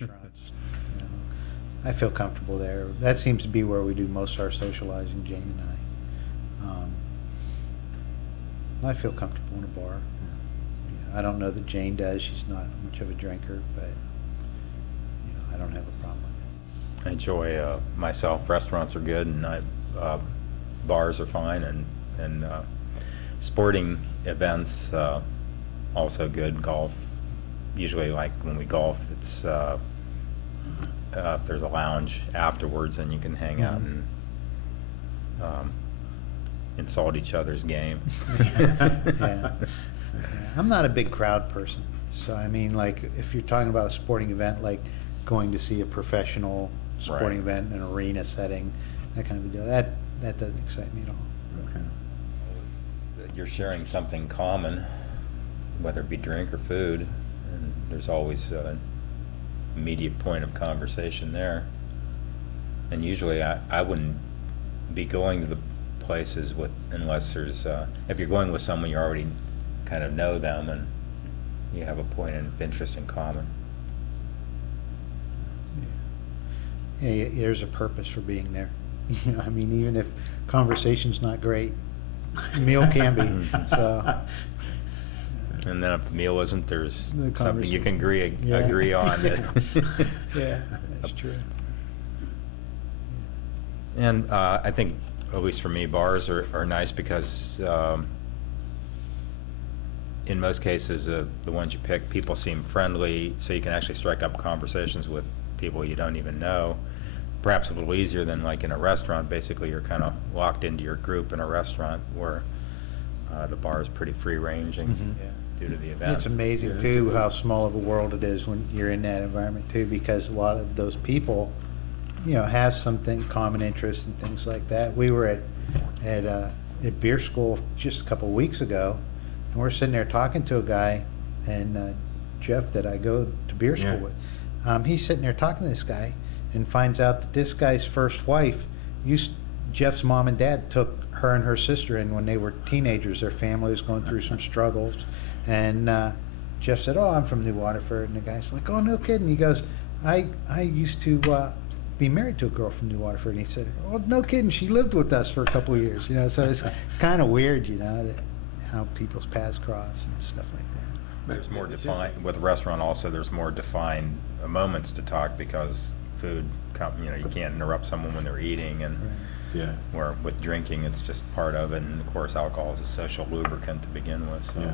restaurants. You know. I feel comfortable there. That seems to be where we do most of our socializing, Jane and I. I feel comfortable in a bar. Yeah, I don't know that Jane does. She's not much of a drinker, but you know, I don't have a problem with it. I enjoy myself. Restaurants are good, and bars are fine, and sporting events also good. Golf, usually like when we golf, it's if there's a lounge afterwards, and you can hang out and insult each other's game. Yeah. I'm not a big crowd person, so I mean, like, if you're talking about a sporting event, like going to see a professional sporting Right. event in an arena setting, that kind of a deal, that doesn't excite me at all. Okay. You're sharing something common, whether it be drink or food, and there's always an immediate point of conversation there. And usually I wouldn't be going to the places unless there's if you're going with someone you already kind of know them and you have a point of interest in common. Yeah, there's a purpose for being there. You know, I mean, even if conversation's not great, meal can be. So, And then if the meal isn't, there's The something you can Yeah. agree on. yeah, that's true. And I think, at least for me, bars are nice because in most cases, the ones you pick, people seem friendly, so you can actually strike up conversations with people you don't even know. Perhaps a little easier than like in a restaurant. Basically, you're kind of locked into your group in a restaurant where the bar is pretty free-ranging due to the event. It's amazing, Yeah, too, how small of a world it is when you're in that environment, too, because a lot of those people, you know, have something, common interest and things like that. We were at beer school just a couple of weeks ago, and we're sitting there talking to a guy, and Jeff, that I go to beer school Yeah. with, he's sitting there talking to this guy, and finds out that this guy's first wife Jeff's mom and dad took her and her sister in when they were teenagers. Their family was going through some struggles, and Jeff said, "Oh, I'm from New Waterford," and the guy's like, "Oh, no kidding." He goes, I used to be married to a girl from New Waterford," and he said, "Oh, no kidding, she lived with us for a couple of years," you know. So it's kind of weird, you know, that how people's paths cross and stuff like that. There's more defined, with a restaurant also, there's more defined moments to talk because food, you know, you can't interrupt someone when they're eating, and Right. Yeah. where with drinking, it's just part of it, and of course alcohol is a social lubricant to begin with, so. Yeah.